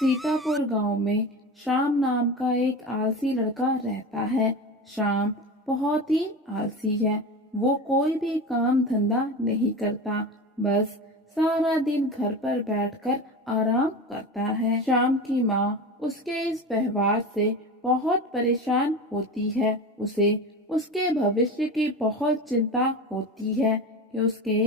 सीतापुर गांव में श्याम नाम का एक आलसी लड़का रहता है। श्याम बहुत ही आलसी है। वो कोई भी काम धंधा नहीं करता, बस सारा दिन घर पर बैठकर आराम करता है। श्याम की माँ उसके इस व्यवहार से बहुत परेशान होती है। उसे उसके भविष्य की बहुत चिंता होती है कि उसके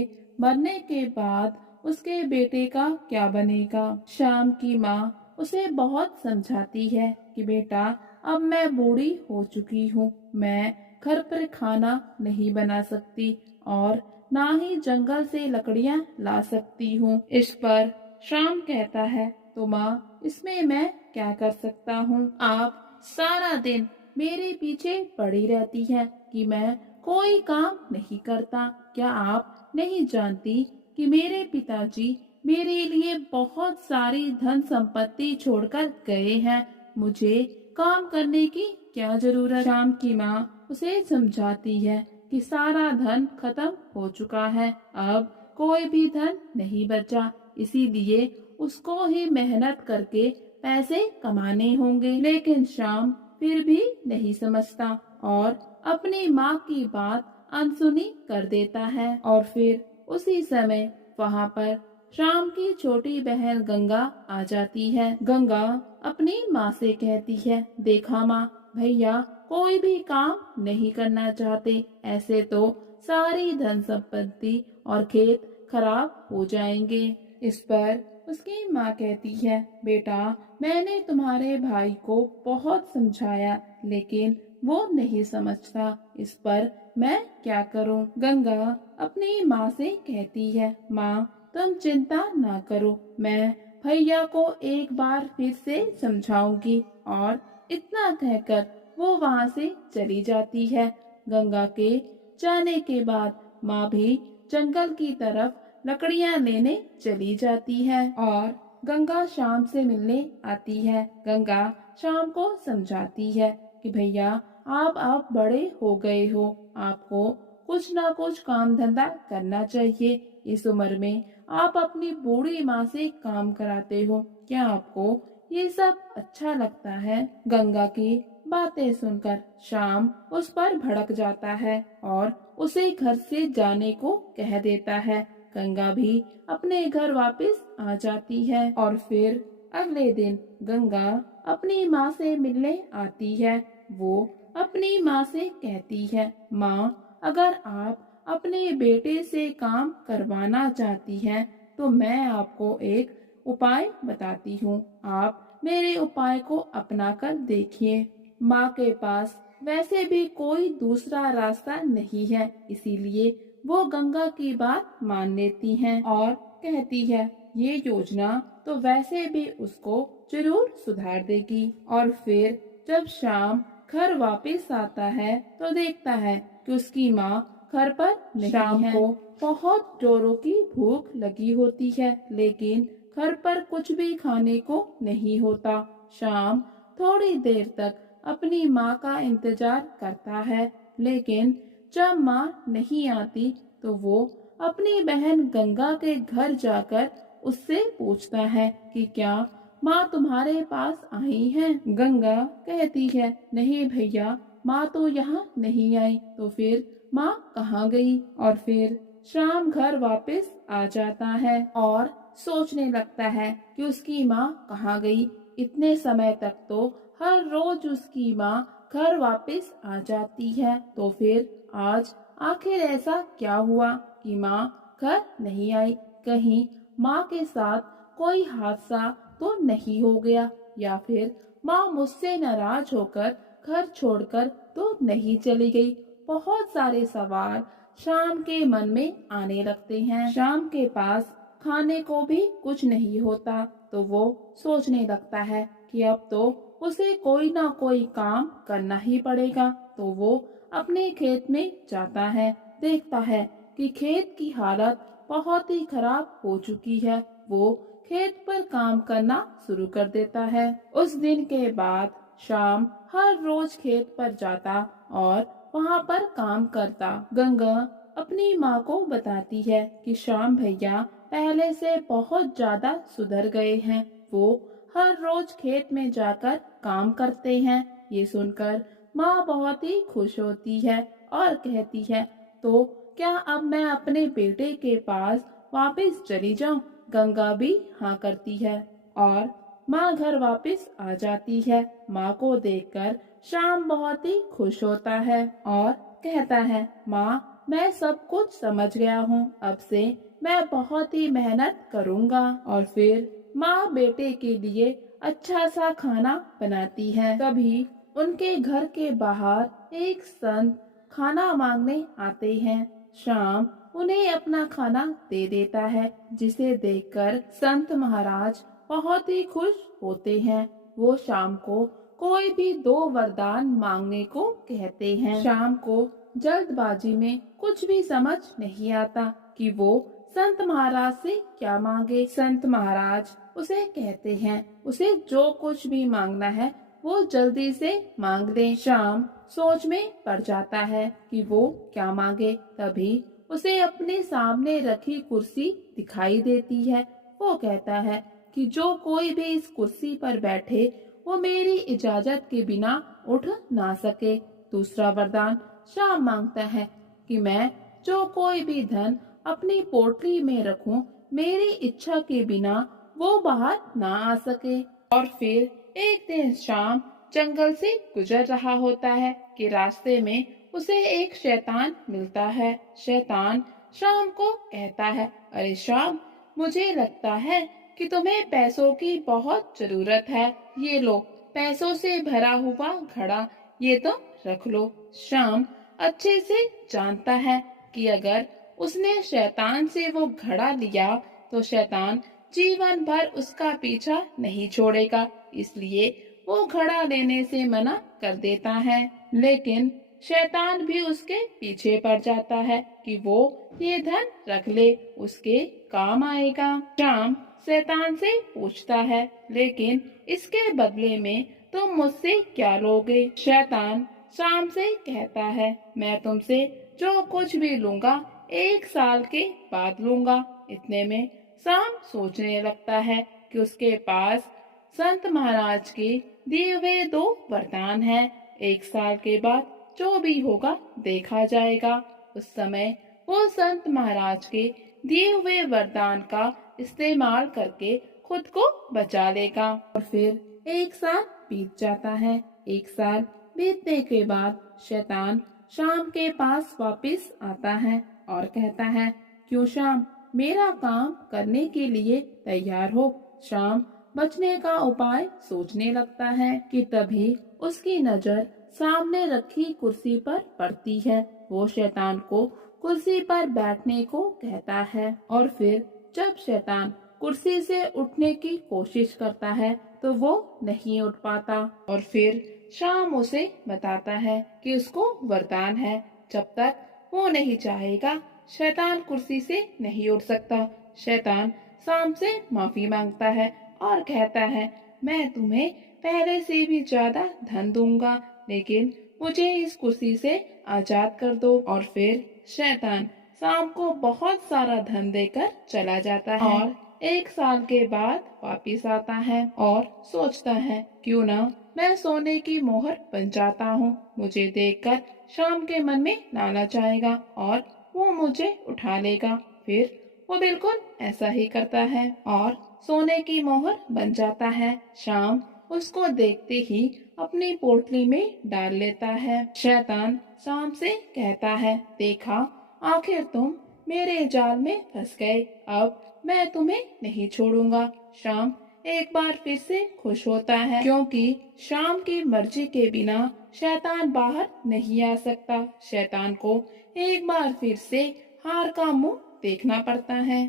मरने के बाद उसके बेटे का क्या बनेगा। श्याम की माँ उसे बहुत समझाती है कि बेटा, अब मैं बूढ़ी हो चुकी हूँ, मैं घर पर खाना नहीं बना सकती और ना ही जंगल से लकड़ियाँ ला सकती हूँ। इस पर श्याम कहता है, तो माँ, इसमें मैं क्या कर सकता हूँ? आप सारा दिन मेरे पीछे पड़ी रहती है कि मैं कोई काम नहीं करता। क्या आप नहीं जानती कि मेरे पिताजी मेरे लिए बहुत सारी धन संपत्ति छोड़कर गए हैं? मुझे काम करने की क्या जरूरत? श्याम की माँ उसे समझाती है कि सारा धन खत्म हो चुका है, अब कोई भी धन नहीं बचा, इसीलिए उसको ही मेहनत करके पैसे कमाने होंगे। लेकिन श्याम फिर भी नहीं समझता और अपनी माँ की बात अनसुनी कर देता है। और फिर उसी समय वहाँ पर श्याम की छोटी बहन गंगा आ जाती है। गंगा अपनी माँ से कहती है, देखा माँ, भैया कोई भी काम नहीं करना चाहते, ऐसे तो सारी धन संपत्ति और खेत खराब हो जाएंगे। इस पर उसकी माँ कहती है, बेटा, मैंने तुम्हारे भाई को बहुत समझाया, लेकिन वो नहीं समझता, इस पर मैं क्या करूं? गंगा अपनी माँ से कहती है, माँ, तुम चिंता ना करो, मैं भैया को एक बार फिर से समझाऊंगी। और इतना कहकर वो वहाँ से चली जाती है। गंगा के जाने के बाद माँ भी जंगल की तरफ लकड़ियाँ लेने चली जाती है और गंगा शाम से मिलने आती है। गंगा शाम को समझाती है कि भैया, आप बड़े हो गए हो, आपको कुछ ना कुछ काम धंधा करना चाहिए। इस उम्र में आप अपनी बूढ़ी माँ से काम कराते हो, क्या आपको ये सब अच्छा लगता है? गंगा की बातें सुनकर श्याम उस पर भड़क जाता है और उसे घर से जाने को कह देता है। गंगा भी अपने घर वापस आ जाती है और फिर अगले दिन गंगा अपनी माँ से मिलने आती है। वो अपनी माँ से कहती है, माँ, अगर आप अपने बेटे से काम करवाना चाहती हैं, तो मैं आपको एक उपाय बताती हूँ, आप मेरे उपाय को अपना कर देखिए। माँ के पास वैसे भी कोई दूसरा रास्ता नहीं है, इसीलिए वो गंगा की बात मान लेती हैं और कहती है, ये योजना तो वैसे भी उसको जरूर सुधार देगी। और फिर जब शाम घर वापस आता है तो देखता है कि उसकी माँ घर पर नहीं है। शाम को बहुत जोरों की भूख लगी होती है, लेकिन घर पर कुछ भी खाने को नहीं होता। शाम थोड़ी देर तक अपनी माँ का इंतजार करता है, लेकिन जब माँ नहीं आती तो वो अपनी बहन गंगा के घर जाकर उससे पूछता है कि क्या माँ तुम्हारे पास आई है? गंगा कहती है, नहीं भैया, माँ तो यहाँ नहीं आई। तो फिर माँ कहाँ गई? और फिर शाम घर वापस आ जाता है और सोचने लगता है कि उसकी माँ कहाँ गई। इतने समय तक तो हर रोज उसकी माँ घर वापस आ जाती है, तो फिर आज आखिर ऐसा क्या हुआ कि माँ घर नहीं आई? कहीं माँ के साथ कोई हादसा तो नहीं हो गया, या फिर माँ मुझसे नाराज होकर घर छोड़कर तो नहीं चली गई? बहुत सारे सवाल शाम के मन में आने लगते हैं। शाम के पास खाने को भी कुछ नहीं होता, तो वो सोचने लगता है कि अब तो उसे कोई ना कोई काम करना ही पड़ेगा। तो वो अपने खेत में जाता है, देखता है कि खेत की हालत बहुत ही खराब हो चुकी है। वो खेत पर काम करना शुरू कर देता है। उस दिन के बाद शाम हर रोज खेत पर जाता और वहाँ पर काम करता। गंगा अपनी माँ को बताती है कि श्याम भैया पहले से बहुत ज्यादा सुधर गए हैं। वो हर रोज खेत में जाकर काम करते हैं। ये सुनकर माँ बहुत ही खुश होती है और कहती है, तो क्या अब मैं अपने बेटे के पास वापस चली जाऊं? गंगा भी हाँ करती है और माँ घर वापस आ जाती है। माँ को देखकर श्याम बहुत ही खुश होता है और कहता है, माँ मैं सब कुछ समझ गया हूँ, अब से मैं बहुत ही मेहनत करूँगा। और फिर माँ बेटे के लिए अच्छा सा खाना बनाती है। तभी उनके घर के बाहर एक संत खाना मांगने आते हैं। श्याम उन्हें अपना खाना दे देता है, जिसे देखकर संत महाराज बहुत ही खुश होते हैं। वो श्याम को कोई भी 2 वरदान मांगने को कहते हैं। श्याम को जल्दबाजी में कुछ भी समझ नहीं आता कि वो संत महाराज से क्या मांगे। संत महाराज उसे कहते हैं, उसे जो कुछ भी मांगना है वो जल्दी से मांग दे। श्याम सोच में पड़ जाता है कि वो क्या मांगे। तभी उसे अपने सामने रखी कुर्सी दिखाई देती है। वो कहता है कि जो कोई भी इस कुर्सी पर बैठे वो मेरी इजाजत के बिना उठ ना सके। दूसरा वरदान श्याम मांगता है कि मैं जो कोई भी धन अपनी पोटली में रखूं, मेरी इच्छा के बिना वो बाहर ना आ सके। और फिर एक दिन शाम जंगल से गुजर रहा होता है कि रास्ते में उसे एक शैतान मिलता है। शैतान शाम को कहता है, अरे शाम, मुझे लगता है कि तुम्हें पैसों की बहुत जरूरत है। ये लो पैसों से भरा हुआ घड़ा, ये तुम रख लो। शाम अच्छे से जानता है कि अगर उसने शैतान से वो घड़ा लिया तो शैतान जीवन भर उसका पीछा नहीं छोड़ेगा, इसलिए वो घड़ा लेने से मना कर देता है। लेकिन शैतान भी उसके पीछे पड़ जाता है कि वो ये धन रख ले, उसके काम आएगा। शाम शैतान से पूछता है, लेकिन इसके बदले में तुम मुझसे क्या लोगे? शैतान शाम से कहता है, मैं तुमसे जो कुछ भी लूंगा 1 साल के बाद लूंगा। इतने में शाम सोचने लगता है कि उसके पास संत महाराज के दिए हुए 2 वरदान हैं। 1 साल के बाद जो भी होगा देखा जाएगा। उस समय वो संत महाराज के दिए हुए वरदान का इस्तेमाल करके खुद को बचा लेगा। और फिर 1 साल बीत जाता है। 1 साल बीतने के बाद शैतान शाम के पास वापस आता है और कहता है, क्यों शाम, मेरा काम करने के लिए तैयार हो? शाम बचने का उपाय सोचने लगता है कि तभी उसकी नजर सामने रखी कुर्सी पर पड़ती है। वो शैतान को कुर्सी पर बैठने को कहता है और फिर जब शैतान कुर्सी से उठने की कोशिश करता है तो वो नहीं उठ पाता। और फिर शाम उसे बताता है कि उसको वरदान है, जब तक वो नहीं चाहेगा शैतान कुर्सी से नहीं उठ सकता। शैतान शाम से माफी मांगता है और कहता है, मैं तुम्हें पहले से भी ज्यादा धन दूंगा, लेकिन मुझे इस कुर्सी से आजाद कर दो। और फिर शैतान शाम को बहुत सारा धन देकर चला जाता है और 1 साल के बाद वापिस आता है और सोचता है, क्यों ना मैं सोने की मोहर बन जाता हूँ। मुझे देखकर शाम के मन में लालच आएगा और वो मुझे उठा लेगा। फिर वो बिल्कुल ऐसा ही करता है और सोने की मोहर बन जाता है। शाम उसको देखते ही अपनी पोटली में डाल लेता है। शैतान शाम से कहता है, देखा, आखिर तुम मेरे जाल में फंस गए, अब मैं तुम्हें नहीं छोड़ूंगा। शाम एक बार फिर से खुश होता है, क्योंकि शाम की मर्जी के बिना शैतान बाहर नहीं आ सकता। शैतान को एक बार फिर से हार का मुंह देखना पड़ता है।